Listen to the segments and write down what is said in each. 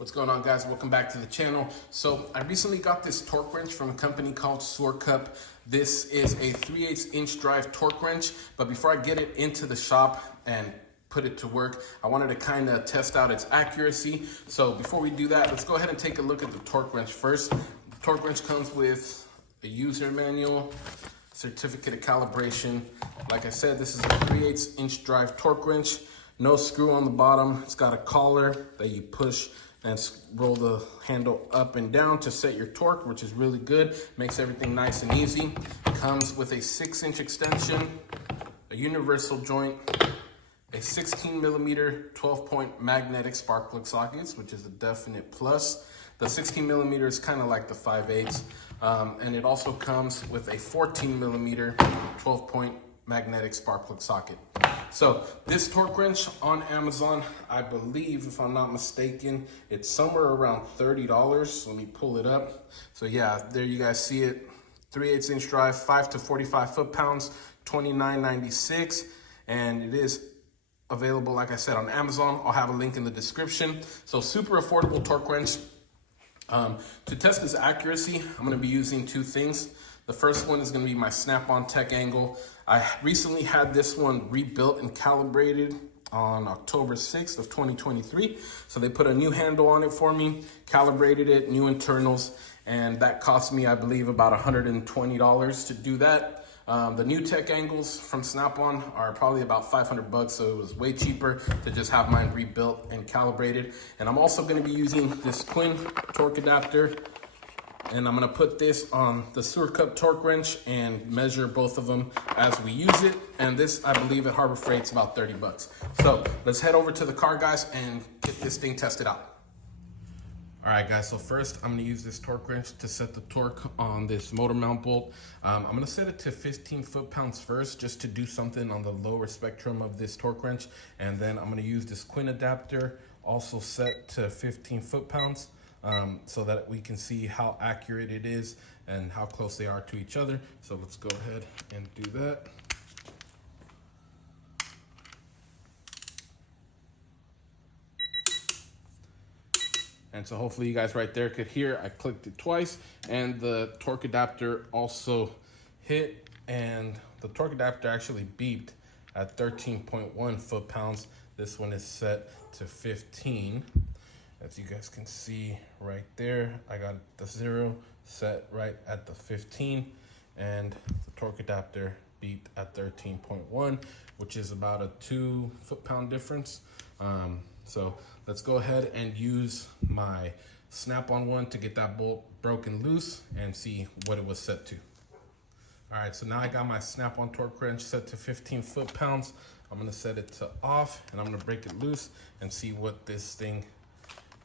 What's going on, guys? Welcome back to the channel. So I recently got this torque wrench from a company called Sorcup. This is a 3/8 inch drive torque wrench, but before I get it into the shop and put it to work, I wanted to kind of test out its accuracy. So before we do that, let's go ahead and take a look at the torque wrench first. The torque wrench comes with a user manual, certificate of calibration. Like I said, this is a 3/8 inch drive torque wrench. No screw on the bottom. It's got a collar that you push and roll the handle up and down to set your torque, which is really good. Makes everything nice and easy. Comes with a 6-inch extension, a universal joint, a 16 millimeter 12-point magnetic spark plug sockets, which is a definite plus. The 16 millimeter is kind of like the 5/8, and it also comes with a 14 millimeter 12-point magnetic spark plug socket. So this torque wrench on Amazon, I believe, if I'm not mistaken, it's somewhere around $30. Let me pull it up. So yeah, there you guys see it. 3/8 inch drive, 5 to 45 foot-pounds, $29.96, and it is available, like I said, on Amazon. I'll have a link in the description. So super affordable torque wrench. To test its accuracy, I'm going to be using two things. The first one is going to be my Snap-on Tech Angle. I recently had this one rebuilt and calibrated on October 6th of 2023. So they put a new handle on it for me, calibrated it, new internals, and that cost me, I believe, about $120 to do that. The new Tech Angles from Snap-on are probably about 500 bucks, so it was way cheaper to just have mine rebuilt and calibrated. And I'm also going to be using this twin torque adapter, and I'm going to put this on the Sorcup torque wrench and measure both of them as we use it. And this, I believe, at Harbor Freight's about 30 bucks. So let's head over to the car, guys, and get this thing tested out. All right, guys, so first I'm gonna use this torque wrench to set the torque on this motor mount bolt. I'm gonna set it to 15 foot-pounds first, just to do something on the lower spectrum of this torque wrench. And then I'm gonna use this Quinn adapter, also set to 15 foot-pounds, so that we can see how accurate it is and how close they are to each other. So let's go ahead and do that. And so hopefully you guys right there could hear, I clicked it twice and the torque adapter also hit, and the torque adapter actually beeped at 13.1 foot-pounds. This one is set to 15. As you guys can see right there, I got the 0 set right at the 15, and the torque adapter beeped at 13.1, which is about a 2 foot-pound difference. So let's go ahead and use my Snap-on one to get that bolt broken loose and see what it was set to. All right, so now I got my Snap-on torque wrench set to 15 foot-pounds. I'm gonna set it to off, and I'm gonna break it loose and see what this thing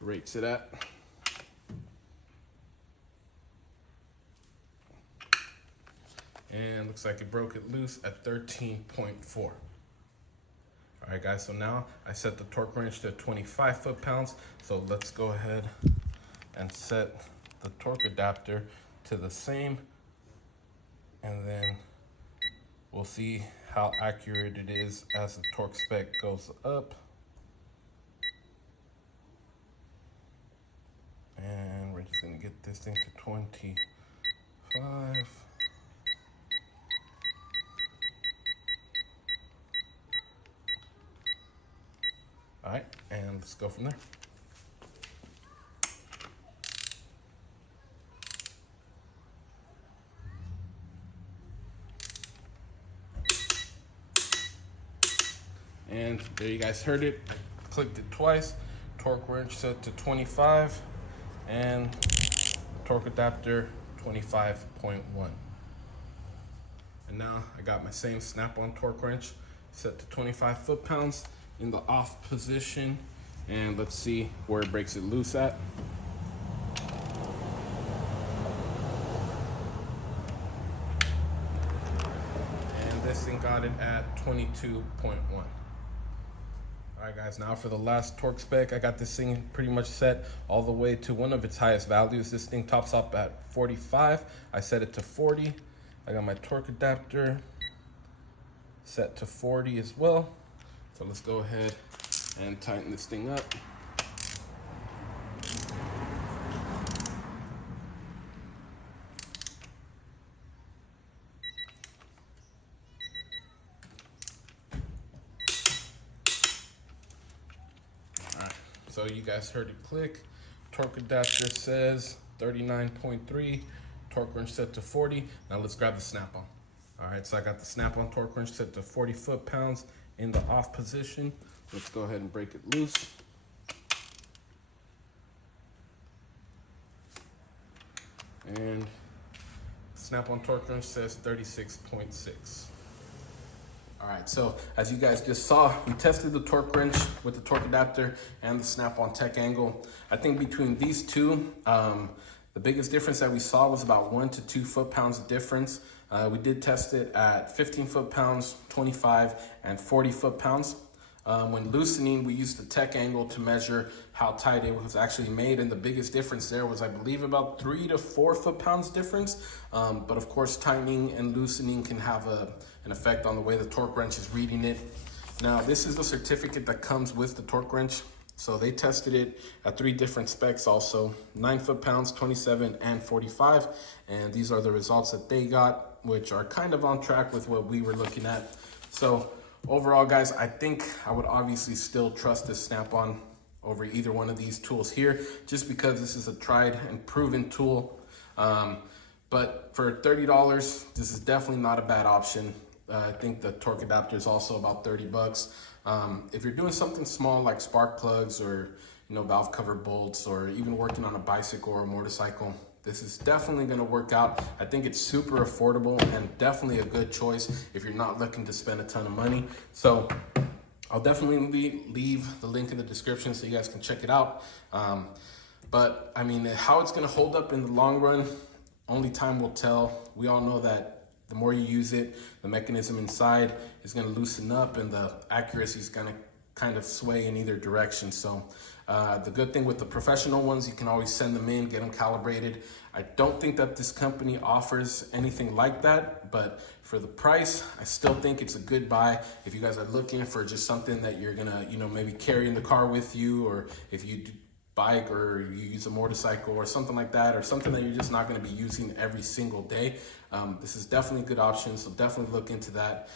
rates it at. And looks like it broke it loose at 13.4. All right, guys, so now I set the torque wrench to 25 foot-pounds. So let's go ahead and set the torque adapter to the same, and then we'll see how accurate it is as the torque spec goes up. And we're just gonna get this thing to 25. All right, and let's go from there. And there you guys heard it. I clicked it twice. Torque wrench set to 25, and torque adapter 25.1. And now I got my same Snap-on torque wrench set to 25 foot-pounds in the off position, and let's see where it breaks it loose at. And this thing got it at 22.1. All right, guys, now for the last torque spec, I got this thing pretty much set all the way to one of its highest values. This thing tops up at 45. I set it to 40. I got my torque adapter set to 40 as well. So let's go ahead and tighten this thing up. So you guys heard it click. Torque adapter says 39.3, torque wrench set to 40. Now let's grab the snap-on. All right, so I got the snap-on torque wrench set to 40 foot-pounds in the off position. Let's go ahead and break it loose. And snap-on torque wrench says 36.6. All right, so as you guys just saw, we tested the torque wrench with the torque adapter and the snap-on tech angle. I think between these two, the biggest difference that we saw was about 1 to 2 foot-pounds of difference. We did test it at 15 foot-pounds, 25, and 40 foot-pounds. When loosening, we used the tech angle to measure how tight it was actually made, and the biggest difference there was, I believe, about 3 to 4 foot-pounds difference. But of course, tightening and loosening can have an effect on the way the torque wrench is reading it. Now, this is the certificate that comes with the torque wrench. So they tested it at 3 different specs also, 9 foot-pounds, 27, and 45. And these are the results that they got, which are kind of on track with what we were looking at. So overall, guys, I think I would obviously still trust this Snap-on over either one of these tools here, just because this is a tried and proven tool. But for $30, this is definitely not a bad option. I think the torque adapter is also about 30 bucks. If you're doing something small like spark plugs or valve cover bolts, or even working on a bicycle or a motorcycle, this is definitely going to work out. I think it's super affordable and definitely a good choice if you're not looking to spend a ton of money. So I'll definitely leave the link in the description so you guys can check it out. But I mean, how it's going to hold up in the long run, only time will tell. We all know that the more you use it, the mechanism inside is going to loosen up and the accuracy is going to kind of sway in either direction. So the good thing with the professional ones, you can always send them in, get them calibrated. I don't think that this company offers anything like that, but for the price, I still think it's a good buy. If you guys are looking for just something that you're gonna, maybe carry in the car with you, or if you bike or you use a motorcycle or something like that, or something that you're just not going to be using every single day, this is definitely a good option. So definitely look into that.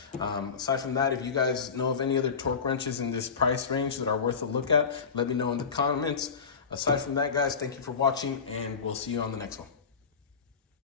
Aside from that, if you guys know of any other torque wrenches in this price range that are worth a look at, let me know in the comments. Aside from that, guys, thank you for watching, and we'll see you on the next one.